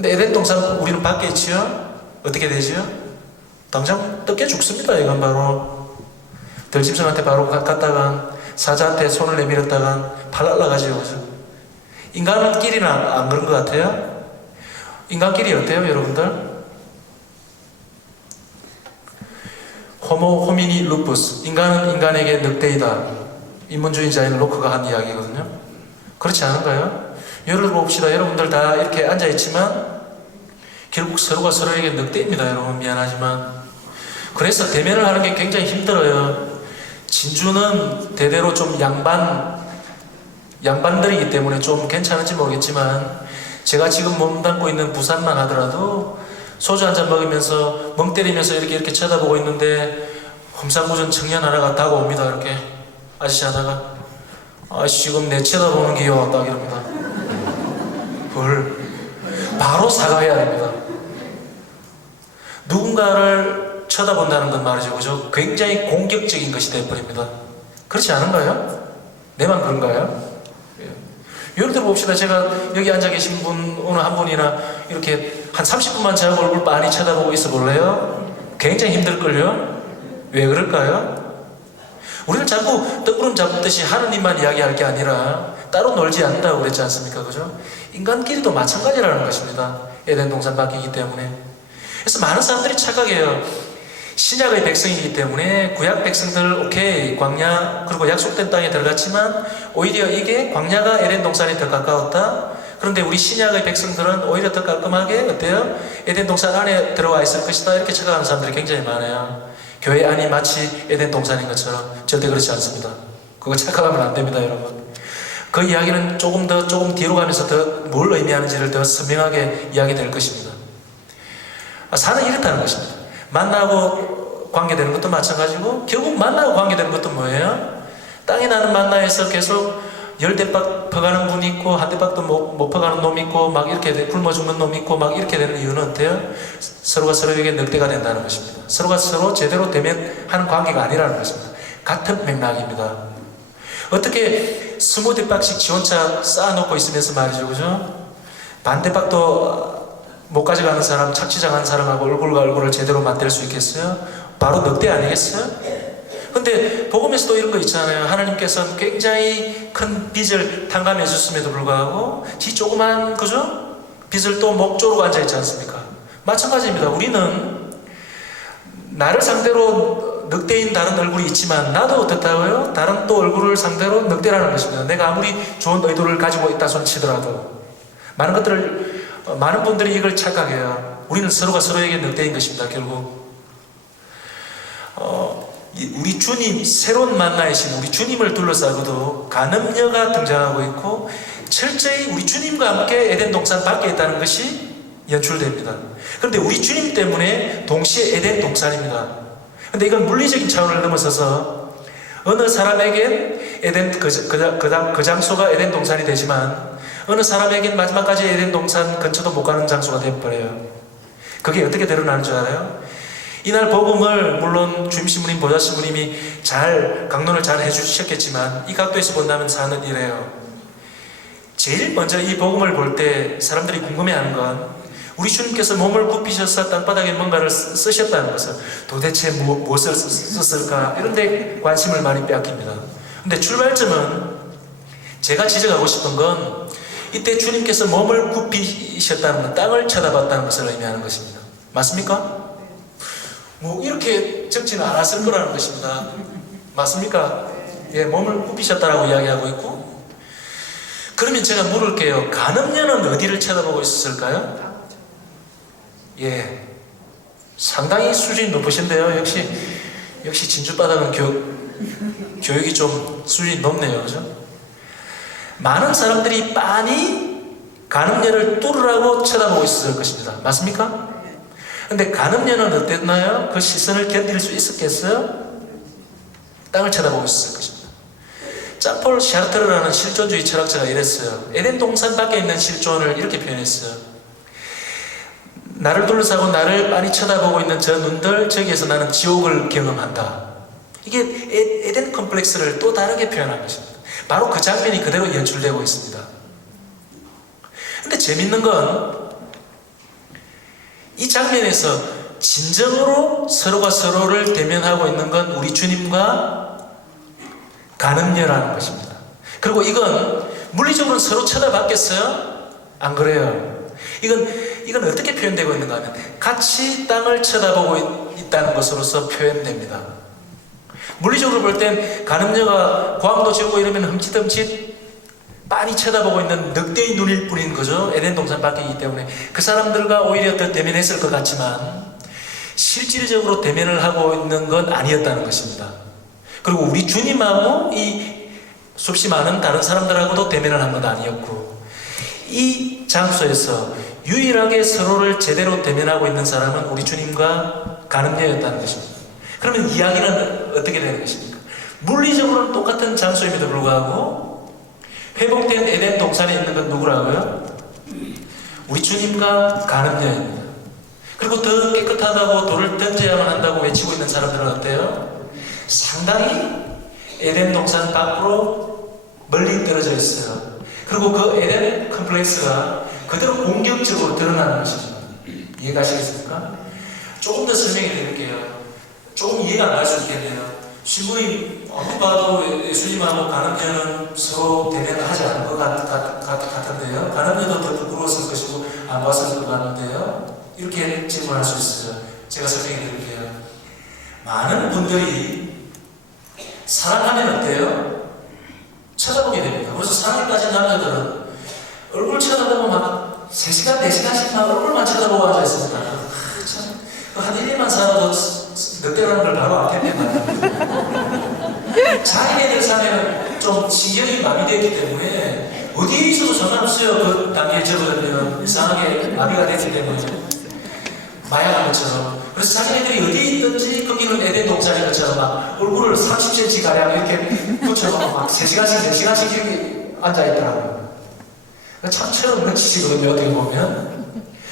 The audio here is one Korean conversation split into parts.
근데 에덴 동산 우리는 밖에 있지요? 어떻게 되지요? 당장 뜯겨 죽습니다. 이건 바로 들짐승한테 바로 갔다가 사자한테 손을 내밀었다가 팔 날라가지요. 그죠? 인간끼리는 안 그런 것 같아요? 인간끼리 어때요, 여러분들? 호모 호미니 루푸스, 인간은 인간에게 늑대이다. 인문주의자인 로크가 한 이야기거든요. 그렇지 않은가요? 여러분 봅시다. 여러분들 다 이렇게 앉아있지만 결국 서로가 서로에게 늑대입니다. 여러분 미안하지만. 그래서 대면을 하는 게 굉장히 힘들어요. 진주는 대대로 좀 양반들이기 때문에 좀 괜찮은지 모르겠지만, 제가 지금 몸담고 있는 부산만 하더라도 소주 한잔 먹으면서 멍 때리면서 이렇게 쳐다보고 있는데 험상궂은 청년 하나가 다가옵니다. 이렇게 아저씨 하나가, 아저씨 지금 내 쳐다보는 게요, 딱 이럽니다. 바로 사과해야 됩니다. 누군가를 쳐다본다는 건 말이죠, 그죠? 굉장히 공격적인 것이 되어버립니다. 그렇지 않은가요? 내만 그런가요? 예를 들어 봅시다. 제가 여기 앉아 계신 분, 어느 한 분이나 이렇게 한 30분만 제 얼굴 빤히 쳐다보고 있어 볼래요? 굉장히 힘들걸요? 왜 그럴까요? 우리는 자꾸 떡구름 잡듯이 하느님만 이야기할 게 아니라 따로 놀지 않는다고 그랬지 않습니까? 그죠? 인간끼리도 마찬가지라는 것입니다. 에덴 동산 밖이기 때문에. 그래서 많은 사람들이 착각해요. 신약의 백성이기 때문에 구약 백성들 오케이 광야 그리고 약속된 땅에 들어갔지만 오히려 이게 광야가 에덴 동산에 더 가까웠다. 그런데 우리 신약의 백성들은 오히려 더 깔끔하게 어때요? 에덴 동산 안에 들어와 있을 것이다. 이렇게 착각하는 사람들이 굉장히 많아요. 교회 안이 마치 에덴 동산인 것처럼. 절대 그렇지 않습니다. 그거 착각하면 안 됩니다, 여러분. 그 이야기는 조금 뒤로 가면서 더 뭘 의미하는지를 더 선명하게 이야기될 것입니다. 산은 이렇다는 것입니다. 만나고 관계되는 것도 마찬가지고, 결국 만나고 관계되는 것도 뭐예요? 땅에 나는 만나에서 계속 10대박 퍼가는 분 있고 한 대박도 못 퍼가는 놈 있고 막 이렇게 굶어 죽는 놈 있고 막 이렇게 되는 이유는 어때요? 서로가 서로에게 늑대가 된다는 것입니다. 서로가 서로 제대로 대면하는 관계가 아니라는 것입니다. 같은 맥락입니다. 어떻게 20대박씩 지 혼자 쌓아놓고 있으면서 말이죠, 그죠? 반대박도 못 가져가는 사람, 착취당한 사람하고 얼굴과 얼굴을 제대로 맞댈 수 있겠어요? 바로 늑대 아니겠어요? 근데 복음에서도 이런 거 있잖아요. 하나님께서는 굉장히 큰 빚을 탕감해 줬음에도 불구하고 지 조그만, 그죠? 빚을 또 목조르고 앉아있지 않습니까? 마찬가지입니다. 우리는 나를 상대로 늑대인 다른 얼굴이 있지만 나도 어떻다고요? 다른 또 얼굴을 상대로 늑대라는 것입니다. 내가 아무리 좋은 의도를 가지고 있다 손 치더라도 많은 분들이 이걸 착각해요. 우리는 서로가 서로에게 늑대인 것입니다. 결국 우리 주님, 새로운 만나이신 우리 주님을 둘러싸고도 간음녀가 등장하고 있고 철저히 우리 주님과 함께 에덴 동산 밖에 있다는 것이 연출됩니다. 그런데 우리 주님 때문에 동시에 에덴 동산입니다. 그런데 이건 물리적인 차원을 넘어서서 어느 사람에겐 에덴 그 장소가 에덴 동산이 되지만 어느 사람에겐 마지막까지 에덴 동산 근처도 못 가는 장소가 되어버려요. 그게 어떻게 드러나는 줄 알아요? 이날 복음을 물론 주임신부님, 보좌신부님이 강론을 잘 해주셨겠지만 이 각도에서 본다면 사는 이래요. 제일 먼저 이 복음을 볼 때 사람들이 궁금해하는 건 우리 주님께서 몸을 굽히셔서 땅바닥에 뭔가를 쓰셨다는 것을 도대체 무엇을 썼을까? 이런 데 관심을 많이 빼앗깁니다. 근데 출발점은 제가 지적하고 싶은 건 이때 주님께서 몸을 굽히셨다는 건 땅을 쳐다봤다는 것을 의미하는 것입니다. 맞습니까? 이렇게 적지는 않았을 거라는 것입니다. 맞습니까? 예, 몸을 굽히셨다라고 이야기하고 있고. 그러면 제가 물을게요. 간음녀는 어디를 쳐다보고 있었을까요? 예, 상당히 수준이 높으신데요. 역시 진주바닥은 교육이 좀 수준이 높네요. 그죠? 많은 사람들이 빤히 간음녀를 뚫으라고 쳐다보고 있었을 것입니다. 맞습니까? 근데 간음녀는 어땠나요? 그 시선을 견딜 수 있었겠어요? 땅을 쳐다보고 있었을 것입니다. 짠폴 샤르트르라는 실존주의 철학자가 이랬어요. 에덴 동산 밖에 있는 실존을 이렇게 표현했어요. 나를 둘러싸고 나를 빤히 쳐다보고 있는 저 눈들, 저기에서 나는 지옥을 경험한다. 이게 에덴 컴플렉스를 또 다르게 표현한 것입니다. 바로 그 장면이 그대로 연출되고 있습니다. 근데 재밌는 건 장면에서 진정으로 서로가 서로를 대면하고 있는 건 우리 주님과 가늠녀라는 것입니다. 그리고 이건 물리적으로 서로 쳐다봤겠어요? 안 그래요. 이건 어떻게 표현되고 있는가 하면 같이 땅을 쳐다보고 있다는 것으로서 표현됩니다. 물리적으로 볼 땐 가늠녀가 고함도 지르고 이러면 흠칫흠칫 빤히 쳐다보고 있는 늑대의 눈일 뿐인 거죠. 에덴 동산 밖이기 때문에 그 사람들과 오히려 더 대면했을 것 같지만 실질적으로 대면을 하고 있는 건 아니었다는 것입니다. 그리고 우리 주님하고 이 수없이 많은 다른 사람들하고도 대면을 한 건 아니었고, 이 장소에서 유일하게 서로를 제대로 대면하고 있는 사람은 우리 주님과 가늠녀였다는 것입니다. 그러면 이야기는 어떻게 되는 것입니까? 물리적으로는 똑같은 장소임에도 불구하고 회복된 에덴 동산에 있는 건 누구라고요? 우리 주님과 가늠녀입니다. 그리고 더 깨끗하다고 돌을 던져야만 한다고 외치고 있는 사람들은 어때요? 상당히 에덴 동산 밖으로 멀리 떨어져 있어요. 그리고 그 에덴 컴플렉스가 그대로 공격적으로 드러나는 것입니다. 이해가시겠습니까? 조금 더 설명해 드릴게요. 조금 이해가 안 갈 수 있겠네요. 신부님 어디 봐도 예수님하고 가늠녀는 서로 대면을 하지 않은 것 같은데요. 가늠녀도 더 부끄러웠을 것이고 안 봤을 것 같은데요. 이렇게 질문할 수 있어요. 제가 설명해 드릴게요. 많은 분들이 사랑하면 어때요? 쳐다보게 됩니다. 그래서 사랑에 빠진 남자들은 얼굴 쳐다보고 막 3시간, 4시간씩 막 얼굴만 쳐다보고 앉아있습니다. 한 1, 2만 살아도 늑대라는 걸 바로 알게 된다. 자기네들 삶에는 좀 신경이 마비되기 때문에 어디에 있어도 상관없어요. 그 단계에 접어들면 이상하게 마비가 되기 때문에 마약한 것처럼. 그래서 자기네들이 어디에 있든지 거기는 에덴 동산인 것처럼 막 얼굴을 30cm 가량 이렇게 붙여서 막 3시간씩 4시간씩 이렇게 앉아있더라고요. 참 처음 지치거든요. 어떻게 보면.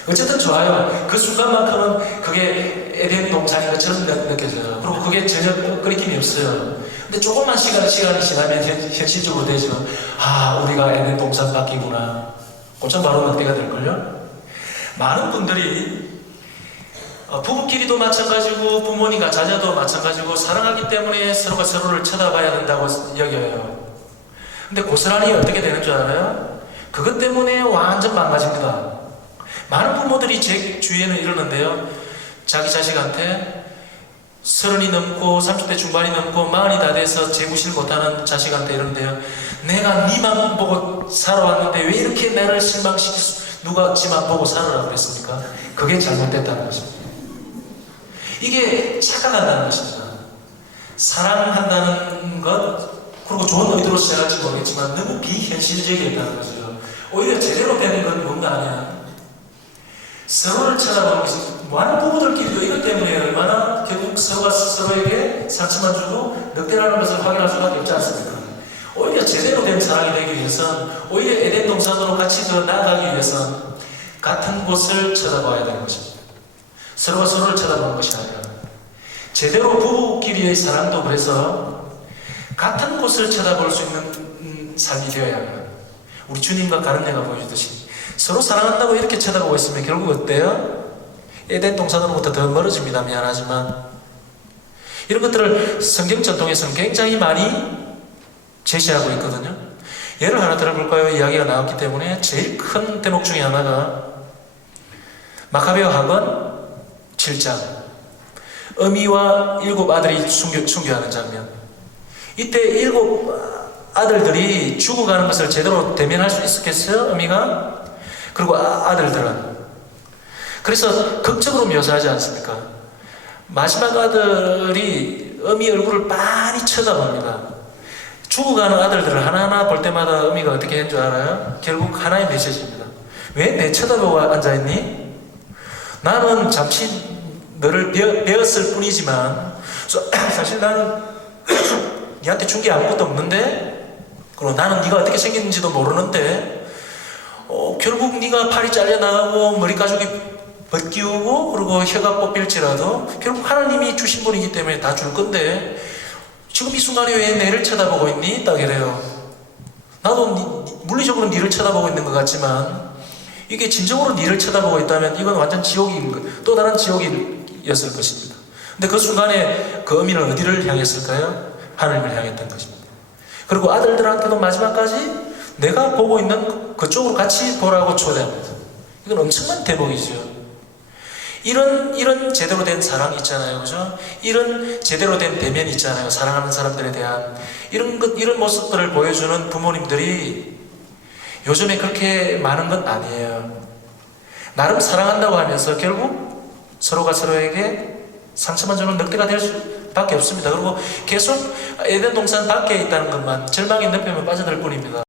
어쨌든 좋아요. 그 순간만큼은 그게 에덴 동산인 것처럼 느껴져요. 그리고 그게 전혀 끓이김이 없어요. 근데 조금만 시간이 지나면 현실적으로 되죠. 아, 우리가 에덴 동산 밖이구나. 곧장 바로 늑대가 될걸요? 많은 분들이 부부끼리도 마찬가지고 부모님과 자녀도 마찬가지고 사랑하기 때문에 서로가 서로를 쳐다봐야 된다고 여겨요. 근데 고스란히 어떻게 되는 줄 알아요? 그것 때문에 완전 망가집니다. 많은 부모들이 제 주위에는 이러는데요. 자기 자식한테 30이 넘고 30대 중반이 넘고 40이 다 돼서 재구실 못하는 자식한테 이러는데요. 내가 니만 보고 살아왔는데 왜 이렇게 나를 실망시킬 누가 지만 보고 살아라 그랬습니까? 그게 잘못됐다는 것입니다. 이게 착각한다는 것입니다. 사랑한다는 것, 그리고 좋은 의도로 시작할지 모르겠지만 너무 비현실적이었다는 거죠. 오히려 제대로 되는 건 뭔가 아니야. 서로를 쳐다보는 것이, 많은 부부들끼리도 이것 때문에 얼마나 결국 서로가 서로에게 상처만 주고 늑대라는 것을 확인할 수밖에 없지 않습니까? 오히려 제대로 된 사랑이 되기 위해선, 오히려 에덴 동산으로 같이 더 나아가기 위해선 같은 곳을 쳐다봐야 되는 것입니다. 서로가 서로를 쳐다보는 것이 아니라 제대로 부부끼리의 사랑도 그래서 같은 곳을 쳐다볼 수 있는 삶이 되어야 합니다. 우리 주님과 가늠녀가 보여주듯이 서로 사랑한다고 이렇게 쳐다보고 있으면 결국 어때요? 에덴 동산으로부터 더 멀어집니다. 미안하지만 이런 것들을 성경 전통에서는 굉장히 많이 제시하고 있거든요. 예를 하나 들어볼까요? 이야기가 나왔기 때문에 제일 큰 대목 중에 하나가 마카베오 학원 7장, 어미와 7 아들이 순교하는 장면. 이때 7 아들들이 죽어가는 것을 제대로 대면할 수 있었겠어요? 어미가? 그리고 아들들은. 그래서 극적으로 묘사하지 않습니까? 마지막 아들이 어미 얼굴을 빤히 쳐다봅니다. 죽어가는 아들들을 하나하나 볼 때마다 어미가 어떻게 한 줄 알아요? 결국 하나의 메시지입니다. 왜 내 쳐다보고 앉아있니? 나는 잠시 너를 배웠을 뿐이지만 사실 나는 니한테 준 게 아무것도 없는데, 그리고 나는 네가 어떻게 생겼는지도 모르는데 결국 네가 팔이 잘려나가고 머리 가죽이 벗기우고 그리고 혀가 뽑힐지라도 결국 하나님이 주신 분이기 때문에 다 줄 건데 지금 이 순간에 왜 내를 쳐다보고 있니? 딱 이래요. 나도 물리적으로 니를 쳐다보고 있는 것 같지만 이게 진정으로 니를 쳐다보고 있다면 이건 완전 지옥인 거, 또 다른 지옥이었을 것입니다. 근데 그 순간에 그 어미는 어디를 향했을까요? 하나님을 향했던 것입니다. 그리고 아들들한테도 마지막까지 내가 보고 있는 그쪽으로 같이 보라고 초대합니다. 이건 엄청난 대목이죠. 이런 제대로 된 사랑 있잖아요, 그죠? 이런 제대로 된 대면 있잖아요, 사랑하는 사람들에 대한 이런 모습들을 보여주는 부모님들이 요즘에 그렇게 많은 건 아니에요. 나름 사랑한다고 하면서 결국 서로가 서로에게 상처만 주는 늑대가 될 수밖에 없습니다. 그리고 계속 에덴 동산 밖에 있다는 것만 절망의 늪에만 빠져들 뿐입니다.